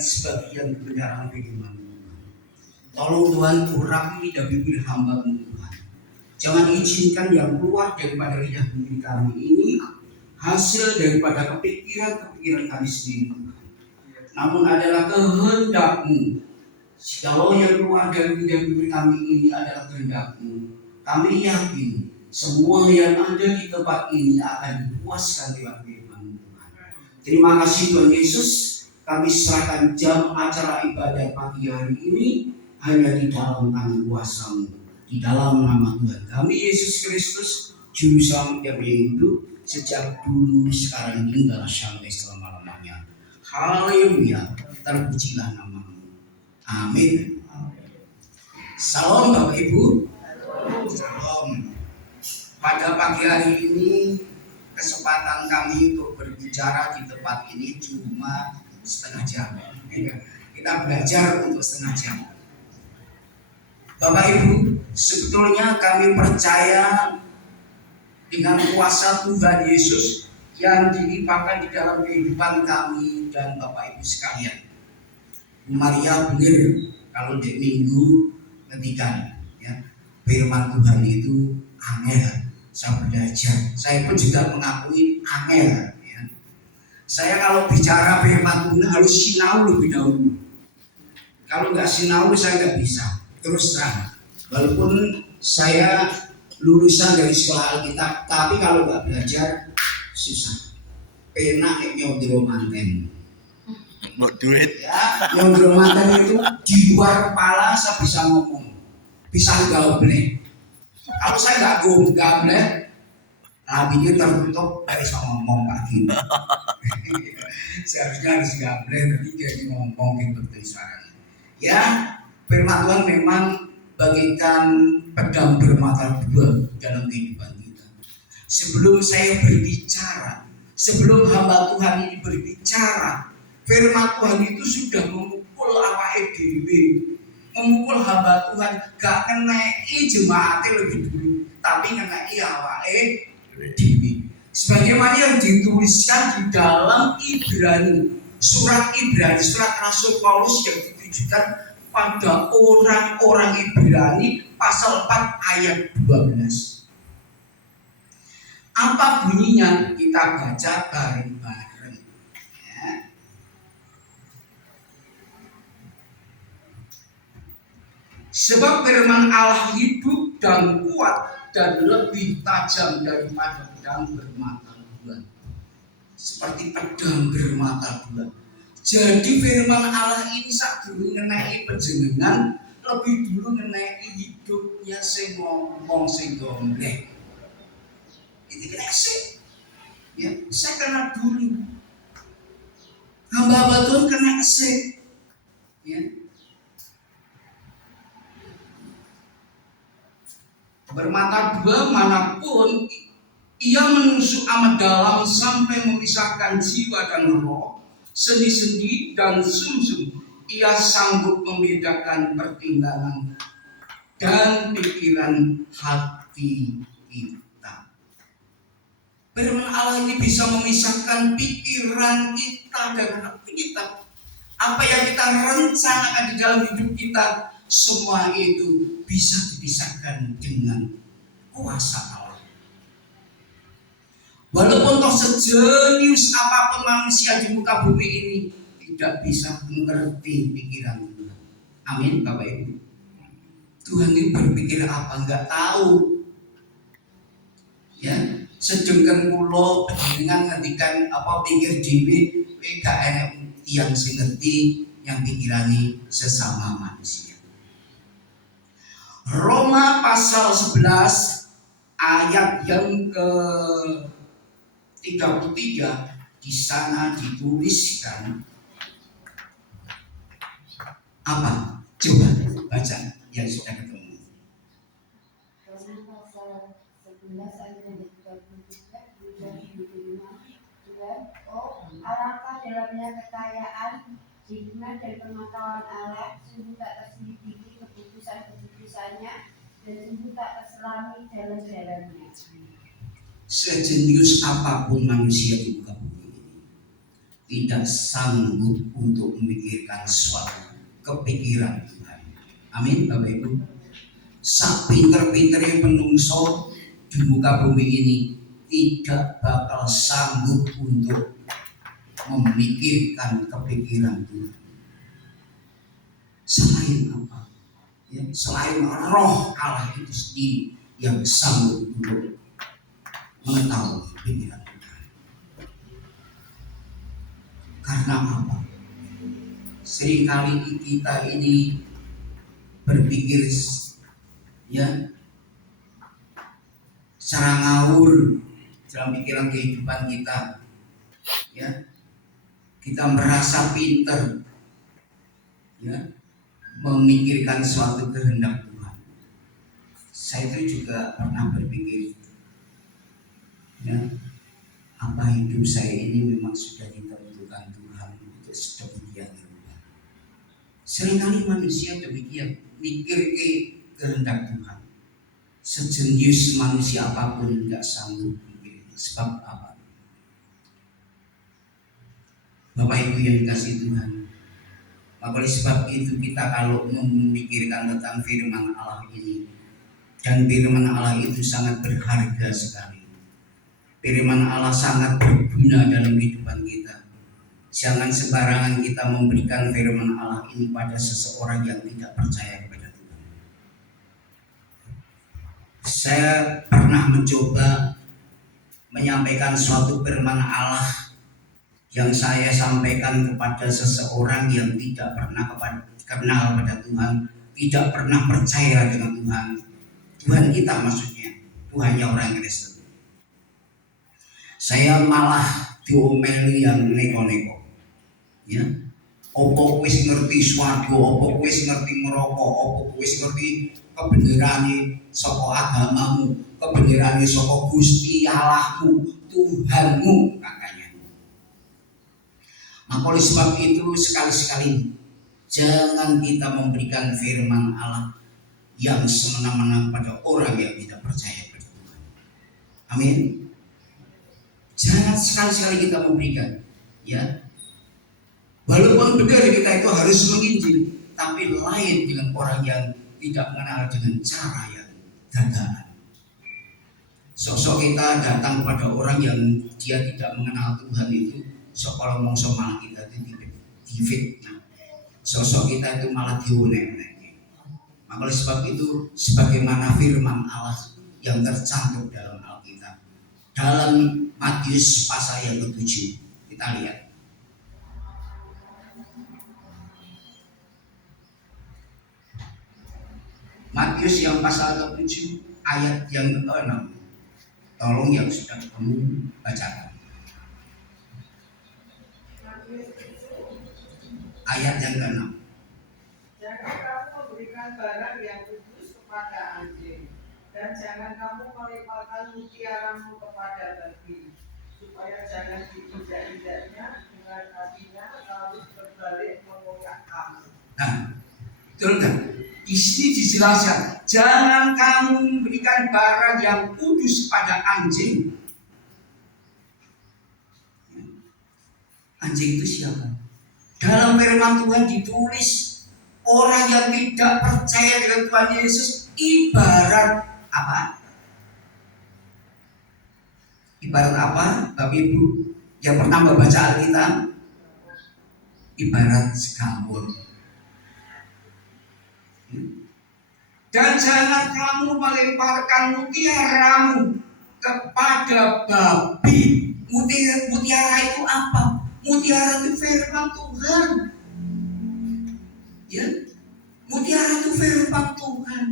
sebagian kebenaran firman Tuhan. Tolong Tuhan urapi lidah bibir hamba-Mu Tuhan. Jangan izinkan yang keluar daripada lidah bibir kami ini hasil daripada kepikiran kami sendiri Tuhan. Namun adalah kehendak-Mu. Jikalau yang keluar dari lidah bibir kami ini adalah kehendak-Mu, kami yakin semua yang ada di tempat ini akan dipuaskan lewat firman Tuhan. Terima kasih Tuhan Yesus. Kami serahkan jam acara ibadah pagi hari ini hanya di dalam tangan kuasa-Mu, di dalam nama Tuhan kami Yesus Kristus, Juru Selamat yang hidup sejak dulu, sekarang hingga sampai selama-lamanya. Haleluya, terpujilah nama-Mu. Amin. Salam Bapak Ibu. Salam. Pada pagi hari ini kesempatan kami untuk berbicara di tempat ini cuma setengah jam. Kita belajar untuk setengah jam. Bapak Ibu, sebetulnya kami percaya dengan kuasa Tuhan Yesus yang dilimpahkan di dalam kehidupan kami dan Bapak Ibu sekalian. Bu Maria benar kalau di minggu ketiga ya, firman Tuhan itu angel. Saya belajar, saya pun juga mengakui angel ya. Saya kalau bicara firman Tuhan harus sinau lebih dahulu. Kalau nggak sinau saya nggak bisa. Terus terang, walaupun saya lulusan dari sekolah Alkitab, tapi kalau nggak belajar susah. Pena nyodro manten. Mau duit Ya, nyodro manten itu di luar kepala saya bisa ngomong, bisa gablek. Kalau saya nggak gablek, labinya tertutup, nggak bisa ngomong lagi. Seharusnya harus gablek, tapi jadi ngomong gitu suaranya. Ya, firman Tuhan memang bagaikan pedang bermata dua dalam kehidupan kita. Sebelum saya berbicara, sebelum hamba Tuhan ini berbicara, firman Tuhan itu sudah memukul awake dhewe, memukul hamba Tuhan, gak ngenai jemaatnya lebih dulu, tapi ngenai awake dhewe. Sebagaimana yang dituliskan di dalam Ibrani, surat Rasul Paulus yang ditujukan pada orang-orang Ibrani pasal 4 ayat 12. Apa bunyinya? Kita baca bareng-bareng ya. Sebab firman Allah hidup dan kuat dan lebih tajam daripada pedang bermata dua. Seperti pedang bermata dua. Jadi firman Allah ini sak dulu ngenai panjenengan, lebih dulu ngenai hidupnya sing ngomong sing gomblek. Itu kena sih. Ya, saya kena dulu. Hamba Tuhan kena sih. Ya. Bermata dua manapun ia menusuk amat dalam sampai memisahkan jiwa dan roh, sendi-sendi dan sumsum. Ia sanggup membedakan pertimbangan dan pikiran hati kita. Firman Allah ini bisa memisahkan pikiran kita dan hati kita. Apa yang kita rencanakan di dalam hidup kita, semua itu bisa dipisahkan dengan kuasa Allah. Walaupun toh sejenius apapun manusia di muka bumi ini tidak bisa mengerti pikiran Tuhan. Amin, Bapak Ibu. Tuhan ini berpikir apa enggak tahu. Ya, sedengken kula dengan ngendikan apa pikir dhewe gak enak yang sing ngerti yang pikirani sesama manusia. Roma pasal 11 ayat yang ke 33 di sana dituliskan apa? Coba baca yang sudah ketemu. Roma pasal 11 ayat yang ke-33 oh, alangkah dalamnya kekayaan, hikmat dan pengetahuan Allah, sungguh tak terselidiki keputusan-keputusannya dan sungguh tak terselami jalan-jalannya. Sejenius apapun manusia di muka bumi ini, tidak sanggup untuk memikirkan suatu kepikiran Tuhan. Amin Bapak Ibu. Sak pinter-pinternya penungso di muka bumi ini tidak bakal sanggup untuk memikirkan kepikiran Tuhan. Selain apa? Ya, selain roh Allah itu sendiri yang sanggup untuk mengetahui pikiran Tuhan. Karena apa? Seringkali kita ini berpikir ya secara ngawur dalam pikiran kehidupan kita, ya kita merasa pintar, ya memikirkan suatu kehendak Tuhan. Saya itu juga pernah berpikir, ya apa hidup saya ini memang sudah ditentukan Tuhan untuk sedemikian rupa. Seringkali manusia demikian, mikir ke kehendak Tuhan. Sejenius manusia apapun tidak sanggup mikir. Sebab apa? Bapak Ibu yang dikasih Tuhan, maka oleh sebab itu kita kalau memikirkan tentang firman Allah ini, dan firman Allah itu sangat berharga sekali. Firman Allah sangat berguna dalam kehidupan kita. Jangan sembarangan kita memberikan firman Allah ini pada seseorang yang tidak percaya kepada Tuhan. Saya pernah mencoba menyampaikan suatu firman Allah yang saya sampaikan kepada seseorang yang tidak pernah kenal pada Tuhan, tidak pernah percaya dengan Tuhan. Tuhan kita maksudnya, Tuhannya orang Kristen. Saya malah diomeli yang neko-neko. Ya. Opo wis ngerti swarga, opo wis ngerti neraka, opo wis ngerti kebenaran saka agamamu, kebenaran saka Gusti Allahmu, Tuhanmu katanya. Maka oleh sebab itu sekali-sekali jangan kita memberikan firman Allah yang semena-mena pada orang yang tidak percaya pada Tuhan. Amin. Jangan sekali-sekali kita memberikan, ya. Walaupun benar kita itu harus menginjil, tapi lain dengan orang yang tidak mengenal dengan cara yang gagahan. Sosok kita datang kepada orang yang dia tidak mengenal Tuhan itu, kalau ngomong malah kita itu difitnah. Sosok kita itu malah dionek-onek. Maka oleh sebab itu, sebagaimana firman Allah yang tercantum dalam Alkitab, dalam Matius pasal yang ke-7, kita lihat. Matius yang pasal ke-7 ayat yang ke-6. Tolong yang sudah kamu bacakan. Ayat yang ke-6. Jangan kamu memberikan barang yang kudus kepada anjing, dan jangan kamu melemparkan mutiaramu kepada babi, supaya jangan diinjak-injaknya dengan kakinya lalu berbalik mengoyak kamu. Nah, betul kan? Di sini dijelaskan, jangan kamu memberikan barang yang kudus pada anjing. Anjing itu siapa? Dalam firman Tuhan ditulis, orang yang tidak percaya dengan Tuhan Yesus ibarat apa? Ibarat apa, Bapak Ibu yang pertama baca Alkitab? Ibarat segambur. Dan jangan kamu melemparkan mutiaramu kepada babi. Mutiara itu apa? Mutiara itu firman Tuhan. Ya, mutiara itu firman Tuhan.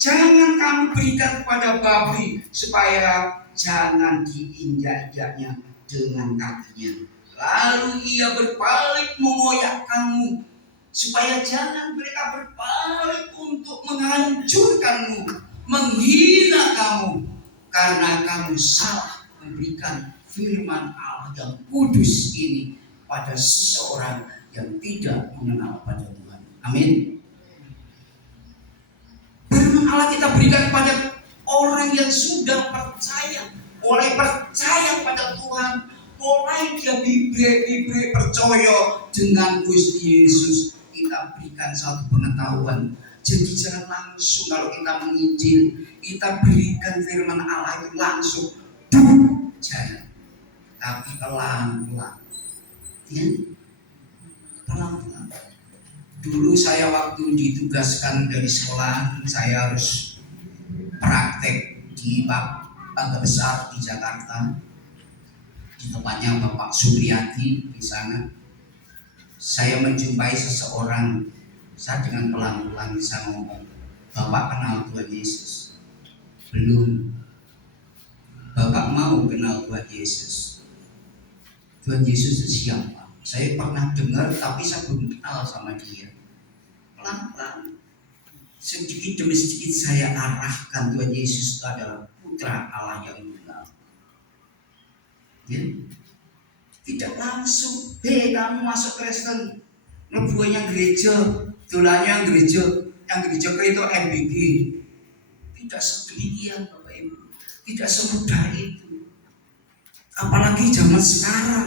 Jangan kamu berikan kepada babi, supaya jangan diinjak-injaknya dengan kakinya. Lalu ia berbalik mengoyak kamu, supaya jangan mereka berbalik untuk menghancurkanmu, menghina kamu, karena kamu salah memberikan firman Allah yang kudus ini pada seseorang yang tidak mengenal pada Tuhan. Amin. Firman Allah kita berikan kepada orang yang sudah percaya, oleh percaya pada Tuhan, mulai dia bibre percaya dengan Gusti Yesus, kita berikan satu pengetahuan. Jadi jangan langsung kalau kita menginjil, kita berikan firman Allah itu langsung, jangan. Tapi pelan-pelan, ya, pelan-pelan. Dulu saya waktu ditugaskan dari sekolah, saya harus praktek di Bangga Besar di Jakarta, di tempatnya Bapak Supriyadi di sana. Saya menjumpai seseorang, saya dengan pelan-pelan bisa ngomong, Bapak kenal Tuhan Yesus? Belum. Bapak mau kenal Tuhan Yesus? Tuhan Yesus itu siapa? Saya pernah dengar tapi saya belum kenal sama dia. Pelan-pelan, sedikit demi sedikit saya arahkan Tuhan Yesus itu adalah Putra Allah yang tunggal. Ya. Tidak langsung, kamu masuk Kristen, lebuannya gereja, dolanya gereja, yang gereja itu MBG. Tidak sedemikian Bapak Ibu, tidak semudah itu. Apalagi zaman sekarang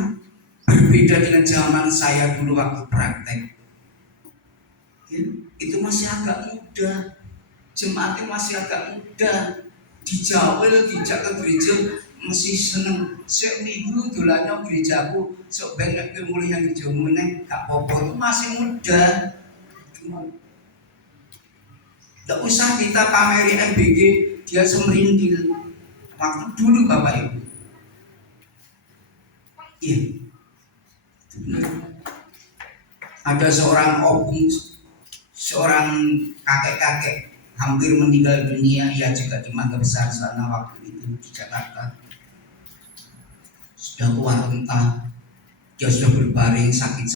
berbeda dengan zaman saya dulu waktu praktek. Ya, itu masih agak muda, jemaatnya masih agak muda, dijawel dijak ke gereja masih seneng. Seminggu dolanya gerejaku, sok banyak mulai yang gereja meneng, gak apa-apa, itu masih muda. Tidak usah kita pameri MBG, dia semerintil. Waktu dulu Bapak Ibu. Iya, ada seorang obung, seorang kakek-kakek hampir meninggal dunia. Ia juga di Mangga Besar sana waktu itu di Jakarta. Sudah tua renta, dia sudah berbaring sakit.